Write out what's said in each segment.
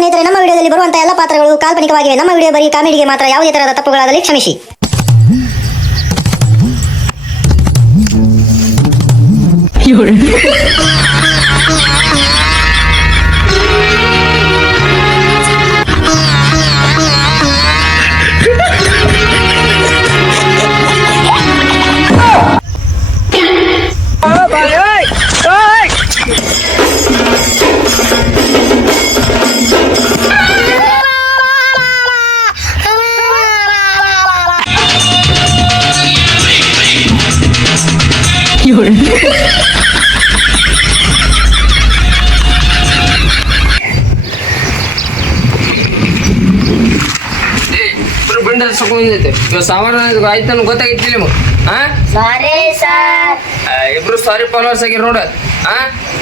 ಸ್ನೇಹಿತರೆ, ನಮ್ಮ ವಿಡಿಯೋದಲ್ಲಿ ಬರುವಂತಹ ಎಲ್ಲ ಪಾತ್ರಗಳು ಕಾಲ್ಪನಿಕವಾಗಿವೆ. ನಮ್ಮ ವಿಡಿಯೋ ಬರೀ ಕಾಮಿಡಿಗೆ ಮಾತ್ರ. ಯಾವುದೇ ತರಹದ ತಪ್ಪುಗಳಾದಲ್ಲಿ ಕ್ಷಮಿಸಿ. ಸಾಮಾನು ಆಯ್ತು ನನ್ಗೆ ಗೊತ್ತಾಗಿತ್ತು ನಿಮಗೆ. ಇಬ್ರು ಸಾರಿ ಫಾಲೋವರ್ಸ್ ಆಗಿರ್ ನೋಡ.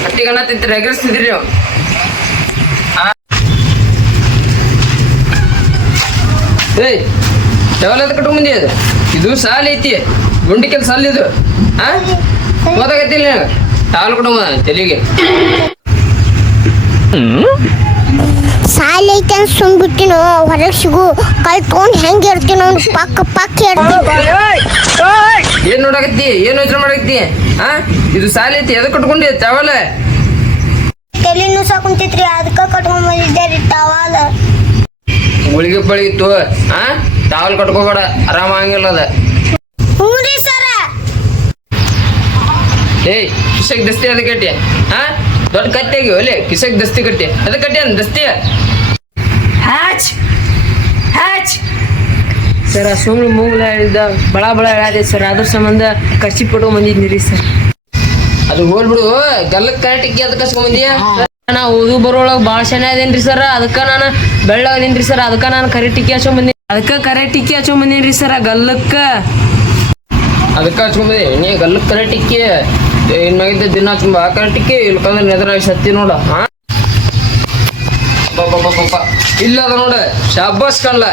ಹಟ್ಟಿಗಣ್ಣ ತಿಂತೀರಿ, ಎಗರಿಸ್ತಿದ್ರಿ ನೀವು. ಏಯ್ ಯಾವಲ್ಲದ ಕಟ್ಕೊಂಡ್ ಬಂದಿ ಅದು? ಇದು ಸಾಲ ಐತಿ, ಗುಂಡಿ ಕೆಲ್ ಸಾಲ ಇದು. ಗೊತ್ತಾಗತ್ತಿಲ್ಲ ನನಗೆ. ಟಾಲ್ ಕೊಡಮ್ಮ ತೆಲಿಗೆ. ಸಾಲ ಐತೆ ಅಂತ ಸುಮ್ಬಿಟ್ಟಿನ ಹೊರಗೆ ಸಿಗು ಕಲ್ತ್ಕೊಂಡು ಹೆಂಗೆ ಇರ್ತೀನಿ ಅವ್ನು ಪಕ್ಕ ಪಕ್ಕ ಏನ್ ನೋಡಕತ್ತಿ, ಏನ್ ಯೋಚನೆ ಮಾಡಕತ್ತಿ? ಇದು ಸಾಲ ಐತಿ, ಎದಕ್ ಕಟ್ಕೊಂಡಿ ಚಾವಲ? ತಲೆ ನುಸಾಕುಂತೈತ್ರಿ, ಅದಕ್ಕೆ ಕಟ್ಕೊಂಡ್ ಬಂದಿದ್ದೆ ರೀ ಟವಾಲ. ಗುಳಿಗೆ ಪಳಿಗಿತ್ತು. ಟಾವಲ್ ಕಟ್ಕೋಬೇಡ, ಆರಾಮ ಹಂಗಿಲ್ಲ ಅದ. ಹ್ಞೂ ರೀ ಸರ. ಏಯ್ ಕಿಸಕ್ ದಸ್ತಿ ಅದ ಕಟ್ಟಿ. ದೊಡ್ಡ ಕಟ್ಟಿ ಆಗಿ ಒಲೆ ಕಿಸಕ್ ದಸ್ತಿ ಕಟ್ಟಿ ಅದ ಕಟ್ಟಿ ಅನ್ ದಸ್ತಿ. ಸರ್ ಸುಮ್ಮನೆ ಮೂಗ್ಲ ಹೇಳಿದ್ದ ಬಳ ಹೇಳದೆ ಸರ್, ಅದ್ರ ಸಂಬಂಧ ಕರ್ಚಿ ಕೊಟ್ಟು ಬಂದಿದ್ನಿರಿ ಸರ್. ಅದು ಹೋಲ್ಬಿಡು, ಗಲ್ಲಕ್ ಕರೆಕ್ಟಿಕ್ಕಿ ಅದಕ್ಕೆ ಕಸ್ಕೊಂಬಂದಿಯ. ನಾ ಓದು ಬರೋಳಗೆ ಭಾಳ ಚೆನ್ನಾಗಿ ಅದೇನ್ರಿ ಸರ್, ಅದಕ್ಕೆ ನಾನು ಬೆಳ್ಳಗದೇನ್ರಿ ಸರ್, ಅದಕ್ಕೆ ನಾನು ಕರೆ ಟಿಕ್ಕಿ ಹಚ್ಕೊಂಬಂದಿನಿ. ಅದಕ್ಕೆ ಕರೆ ಟಿಕ್ಕಿ ಹಚ್ಕೊಂಬಂದಿನ್ರಿ ಸರ್ ಗಲ್ಲಕ್ಕೆ. ಅದಕ್ಕೆ ಹಚ್ಕೊಂಬಂದಿ ನೀ ಗಲ್ಲಕ್ ಕರೆಕ್ಟಿಕ್ಕಿ. ಇನ್ನಾಗಿದ್ದ ದಿನ ಹಚ್ಕೊಂಬ ಆ ಕರೆಕ್ಟಿಕ್ಕಿ. ಇಲ್ಕಂದ್ರೆ ನೆದರಾಗಿ ಸತ್ತಿ ನೋಡ. ಇಲ್ಲ ಅದ ನೋಡ, ಶಾಬಾಸ್ ಕಣ್ಲ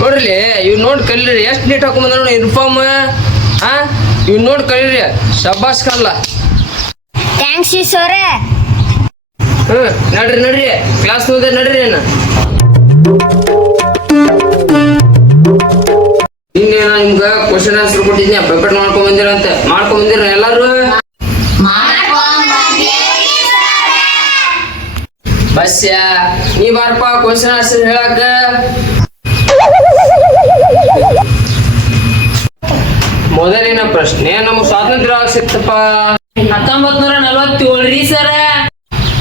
ನೋಡ್ರಿ. ಇವ್ ನೋಡಿ ಕಲೀರಿ, ಎಷ್ಟು ನೀಟ್ ಹಾಕೊಂಬಂದ ನೋಡಿ ಯೂನಿಫಾರ್ಮ್. ಇವ್ ನೋಡಿ ಕಲೀರಿ, ಶಾಬಾಸ್ ಕಣ್ಲ. ಥ್ಯಾಂಕ್ಸ್ ರೀ ಸರ. ನಡ್ರಿ ನಡ್ರಿ, ಕ್ಲಾಸ್ ಹೋದ ನಡ್ರಿ. ಏನ ನಿನ್ನೆ ನಾ ನಿಮ್ಗ ಕ್ವಶನ್ ಆನ್ಸರ್ ಕೊಟ್ಟಿದ್ನಿ, ಪೇಪರ್ ಮಾಡ್ಕೊಂಡ್ ಬಂದಿರ ಅಂತ. ಮಾಡ್ಕೊಂಡ್ ಬಂದಿರ ಎಲ್ಲಾರು? ಬಸ್ಯ ನೀ ಬಾರಪ್ಪ ಕ್ವಶನ್ ಆನ್ಸರ್ ಹೇಳಾಕ. ಮೊದಲಿನ ಪ್ರಶ್ನೆ, ನಮ್ಗೆ ಸ್ವಾತಂತ್ರ್ಯ ಯಾವಾಗ ಸಿಕ್ತಪ್ಪ? 1947 ರೀ ಸರ.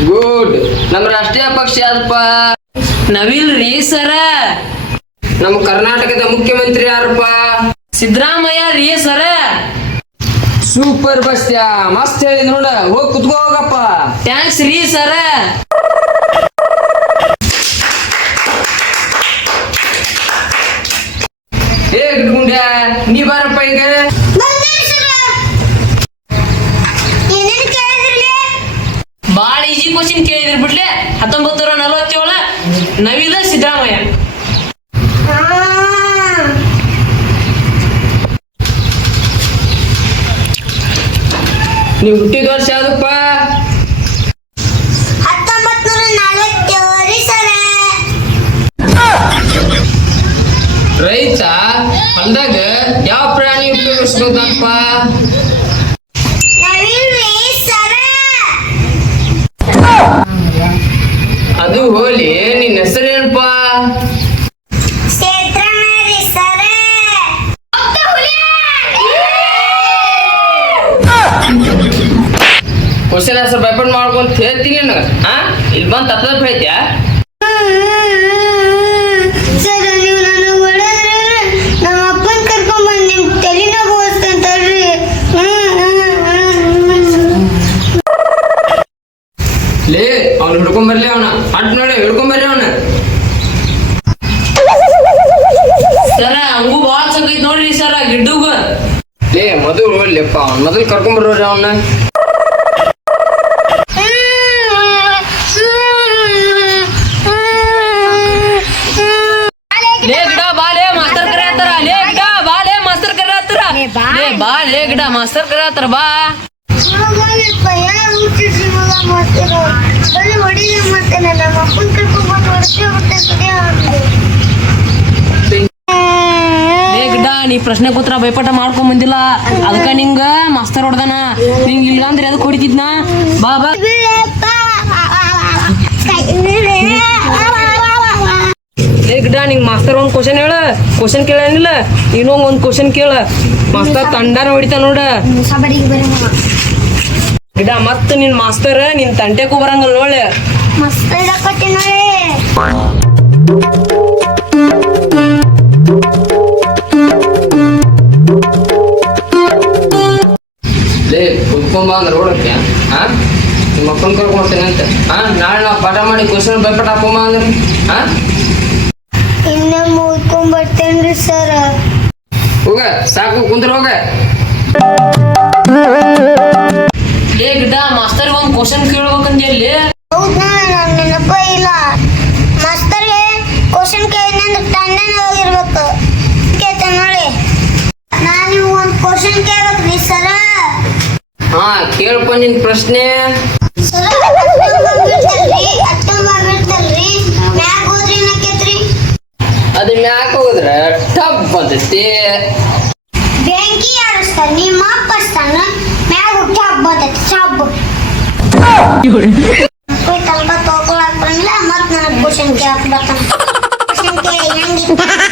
ಗುಡ್. ನಮ್ಮ ರಾಷ್ಟ್ರೀಯ ಪಕ್ಷ ಯಾರಪ್ಪ? ನವಿಲ್ ರೀ ಸರ. ನಮ್ಮ ಕರ್ನಾಟಕದ ಮುಖ್ಯಮಂತ್ರಿ ಯಾರಪ್ಪ? ಸಿದ್ದರಾಮಯ್ಯ ರೀ ಸರ. ಸೂಪರ್ ಬಸ್ಯ, ಮಸ್ತ್ ಹೇಳಿ ನೋಡ. ಹೋಗ್ ಕುತ್ಕೋ ಹೋಗಪ್ಪ. ಥ್ಯಾಂಕ್ಸ್ ರೀ ಸರ. ಏ ಗಿಟ್ಗುಂಡ್ಯ, ನೀ ಬಾರಪ್ಪ ಈಗ. ಬಾಳ ಈಜಿ ಕ್ವಶನ್ ಕೇಳಿದ್ರಿ ಬಿಡ್ಲೆ. 1947 ನವಿಲ ಸಿದ್ದರಾಮಯ್ಯ. ನೀವು ಹುಟ್ಟಿದ ವರ್ಷ ಯಾವ್ದಪ್ಪ? 1947 ಸರ. ರೈತ ಹೊಲ್ದಾಗ ಯಾವ ಪ್ರಾಣಿ ಉಪಯೋಗಿಸ್ಬೋದಪ್ಪ? ಅದು ಹೋಲಿ, ನಿನ್ನ ಹೆಸರೇನಪ್ಪ? ಕ್ವಶನ್ ಆನ್ಸರ್ ಪೇಪರ್ ಮಾಡ್ಕೊಂತ ಹೇಳ್ತೀನಿ ನನಗ. ಇಲ್ಲಿ ಬಂದು ತಪ್ಪ ಐತ್ಯಾ? ಸರ್ ನೀವು ನನಗೆ ಹೊಡೆದ್ರೆ ನಮ್ಮ ಅಪ್ಪನ ಕರ್ಕೊಂಡ್ಬಂದು ನಿಮ್ಮ ತಲೆನ ಬೋಸ್ತಂತಲ್ರಿ. ಲೇ ಅವ್ನು ಹಿಡ್ಕೊಂಬರ್ಲಿ, ಅವನ ಅಟ್ ನೋಡಿ ಹಿಡ್ಕೊಂಬರ್ಲಿ ಅವನ. ಸರ ಹಂಗೂ ಬಾಳ ಚಂದೈತ್ ನೋಡ್ರಿ ಸರ ಗಿಡ್ಡುಗ. ಲೇ ಮೊದಲು ಹೋಗ್ಲಿಪ್ಪ, ಅವ್ನು ಮೊದಲು ಕರ್ಕೊಂಬರ್ರಿ ಅವನ್ನ. ಲೇ ಗಿಡ ಬಾಲೆ ಮಾಸ್ತರ್ ಕರೆ ಆತರ. ಲೇ ಗಿಡ ಬಾಲೆ ಮಾಸ್ತರ್ ಕರೆ ಆತರ. ಲೇ ಬಾ ಲೇ ಗಿಡ ಮಾಸ್ತರ್ ಕರೆ ಆತರ ಬಾ. ಹೊಡಿದ ಮತ್ತೆ ನಮ್ಮ ಅಪ್ಪನ ಕರ್ಕೊಂಡ್ಬಂದು ಹೊಡ್ತೇವೆ. ಪ್ರಶ್ನೆ ಕೂತ್ರ ಭಯಪಟ್ಟ ಮಾಡ್ಕೊಂಡ್ ಬಂದಿಲ್ಲ ಅದಕ್ಕ ನಿಂಗ ಮಾಸ್ತರ್ ಹೊಡ್ದಾನ ನಿಂಗ್ ಇಲ್ಲ ಅಂದ್ರೆ ಅದಕ್ಕೆ ಹೊಡಿತಿದ್ನ ಬಾ ಬಾ ಏ ಗಿಡ ನಿಂಗ್ ಮಾಸ್ತರ್ ಒಂದ್ ಕ್ವಶನ್ ಹೇಳ ಕ್ವಶನ್ ಕೇಳನಿಲ್ಲ ಇನ್ನೊಂದ್ ಒಂದ್ ಕ್ವಶನ್ ಕೇಳ ಮಾಸ್ತರ್ ತಂಡಾರ ಹೊಡಿತಾ ನೋಡ ಗಿಡ ಮತ್ತ ನಿನ್ ಮಾಸ್ತರ್ ನಿನ್ ತಂಟೆಗೂ ಬರಂಗಲ್ಲ ನೋಳೆ ಮಸ್ತ್ ಇಡಕತ್ತಿ ನೋಡಿ ಲೇ ಕುತ್ಕೊಂಬ ಅಂದ್ರೆ ಓಡಕ್ಕೆ ಹಾ ನಿಮ್ಮ ಅಪ್ಪನ ಕರ್ಕೊಂಡ್ತೇನೆ ಅಂತ ಹಾ ನಾಳೆ ನಾವು ಪಾಠ ಮಾಡಿ ಕ್ವಶನ್ ಭಯಪಟ್ಟ ಹಾಕೊಂಬ ಅಂದ್ರೆ ಹಾ ಇನ್ನ ಮುಗ್ಕೊಂಡ್ ಬರ್ತೇನ್ರಿ ಸರ್ ಹೋಗ ಸಾಕು ಕುಂದ್ರ ಹೋಗ ಲೇ ಗಿಡ ಮಾಸ್ತರ್ ಒಂದ್ ಕ್ವಶನ್ ಕೇಳ್ಬೇಕಂದಿ ಅಲ್ಲಿ ಹೌದಾ ನನ್ ನೆನಪ ಇಲ್ಲ ಮಾಸ್ತರ್ಗೆ ಕ್ವಶನ್ ಕೇಳಿದ್ರೆ ತಂಡನ ಹೋಗಿರ್ಬೇಕು ಕೇಳ್ತ ನೋಡಿ ನಾನು ಒಂದ್ ಕ್ವಶನ್ ಕೇಳ್ಬೇಕ್ರಿ ಸರ ಹಾ ಕೇಳ್ಪ ನಿನ್ ಪ್ರಶ್ನೆ ಸರ ಅತ್ತಮ್ಮ ಬೀಳ್ತಲ್ರಿ ಮ್ಯಾಗ ಹೋದ್ರಿ ಏನಕ್ಕೇತ್ರಿ ಅದು ಮ್ಯಾಕ್ ಹೋದ್ರ ಟಬ್ ಬರ್ತೈತಿ ಬೆಂಕಿ ಆಡಿಸ್ತಾರ ನಿಮ್ಮ ಅಪ್ಪ ಹಚ್ತಾನ ಮ್ಯಾಗ ಚಾಪ್ ಬರ್ತೈತಿ ಚಾಪ್ ತಲ್ಕ ತಗೊಳಕ್ ಬರಂಗಿಲ್ಲ ಮತ್ ನನಗ್ ಕ್ವಶನ್ ಕೇಳಕ್ ಬರ್ತಾನ ಕ್ವಶನ್ ಕೇಳಿ ಹೆಂಗಿತ್ತ